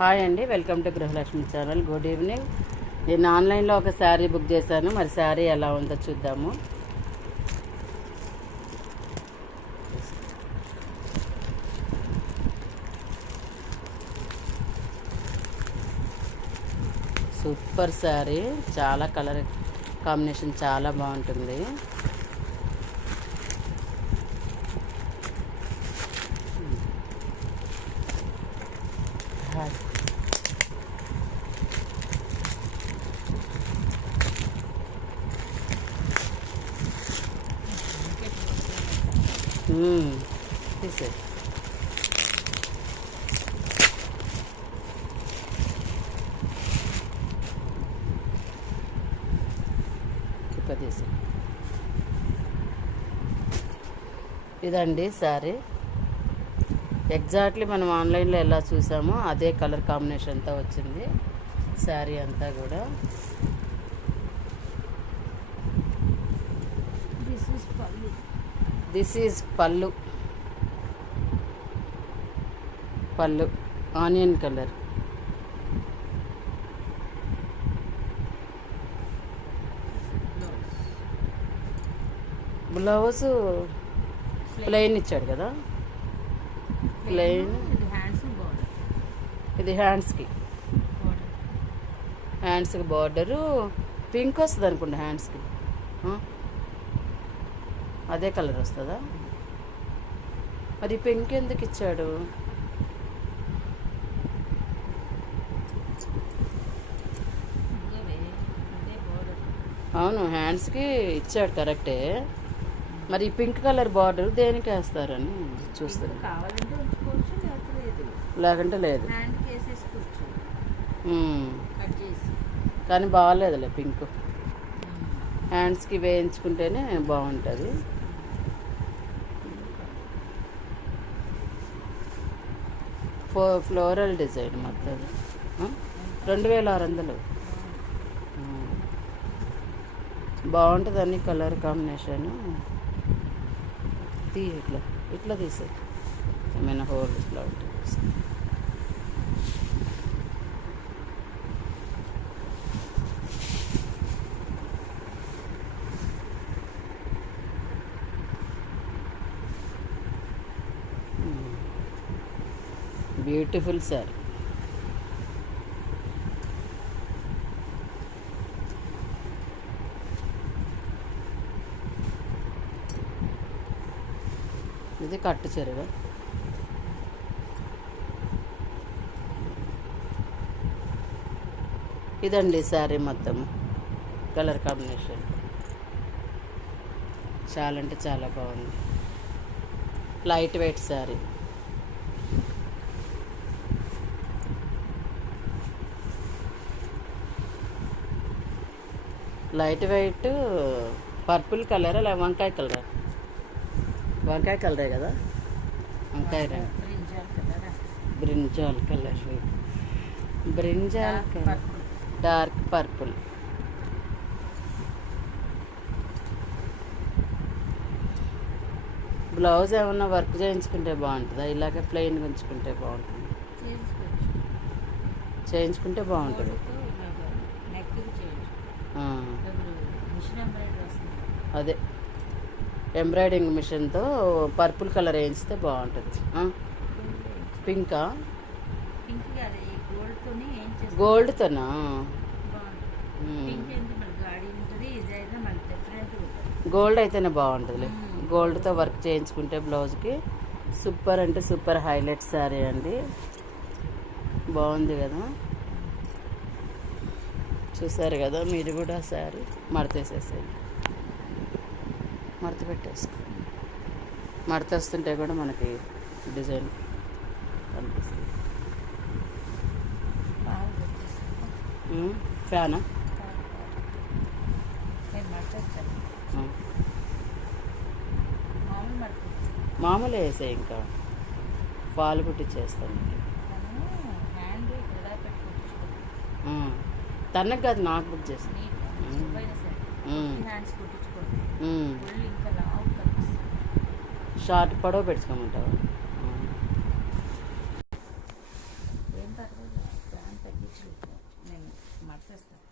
Hi అండి welcome to Gruhalakshmi channel. Good evening. నేను ఆన్లైన్లో ఒక శారీ బుక్ చేశాను. మరి శారీ ఎలా ఉందో చూద్దాము. సూపర్ శారీ. చాలా కలర్ కాంబినేషన్ చాలా బాగుంటుంది. మ్మ్. తీసే తీసే ఇదండి శారీ ఎగ్జాక్ట్లీ మనం ఆన్లైన్లో ఎలా చూసామో అదే కలర్ కాంబినేషన్తో వచ్చింది. శారీ అంతా కూడా. దిస్ ఈజ్ పళ్ళు. పళ్ళు. Onion colour. బ్లౌజ్ ప్లెయిన్ ఇచ్చాడు కదా? Plain. ఇది హ్యాండ్స్కి బార్డర్ హ్యాండ్స్కి బార్డరు పింక్ వస్తుంది అనుకుంటా హ్యాండ్స్కి? అదే కలర్ వస్తుందా? మరి పింక్ ఎందుకు ఇచ్చాడు? అవును హ్యాండ్స్కి ఇచ్చాడు కరెక్టే మరి పింక్ కలర్ బార్డర్ దేనికి వేస్తారని చూస్తాను లేకుంటే లేదు. కానీ బాగాలేదులే పింక్. హ్యాండ్స్కి వేయించుకుంటేనే బాగుంటుంది. ఫో ఫ్లోరల్ డిజైన్ మొత్తం? రెండు వేల ఆరు వందలు. ఆ. బాగుంటుంది అన్ని కలర్ కాంబినేషన్. తీ ఇట్లా ఇట్లా తీసే I mean, whole blood. Beautiful sari ഇത് കട്ട് ചെറുകൾ ఇదండి శారీ మొత్తం. కలర్ కాంబినేషన్ చాలా అంటే చాలా బాగుంది. Light weight sari light weight purple colour అలా వంకాయ కలర్ వంకాయ కలరే కదా? వంకాయ colour brinjal colour brinjal colour dark purple. Blouse ఏమన్నా వర్క్ చేయించుకుంటే బాగుంటుందా? ఇలాగే ప్లెయిన్ ఉంచుకుంటే బాగుంటుంది? చేయించుకుంటే బాగుంటుంది. అదే. ఎంబ్రాయిడింగ్ మిషన్తో పర్పుల్ కలర్ వేయించితే బాగుంటుంది. పింకా? గోల్డ్తోని గోల్డ్ అయితేనే బాగుంటుంది. గోల్డ్తో వర్క్ చేయించుకుంటే బ్లౌజ్కి సూపర్ అంటే సూపర్ హైలైట్ శారీ అండి. బాగుంది కదా? చూసారు కదా మీరు కూడా శారీ మడతేసేసేయండి. మడత పెట్టేసుకో. మడత వస్తుంటే కూడా మనకి డిజైన్ కనిపిస్తుంది. ఫ్యానా. మామూలు వేసే ఇంకా. పాలు పెట్టుకుంటాం ఆ. తనకు కాదు నాకు బుక్ చేస్తాను షార్ట్ పొడవ పెట్టుకోమంటావా? చేస్తాను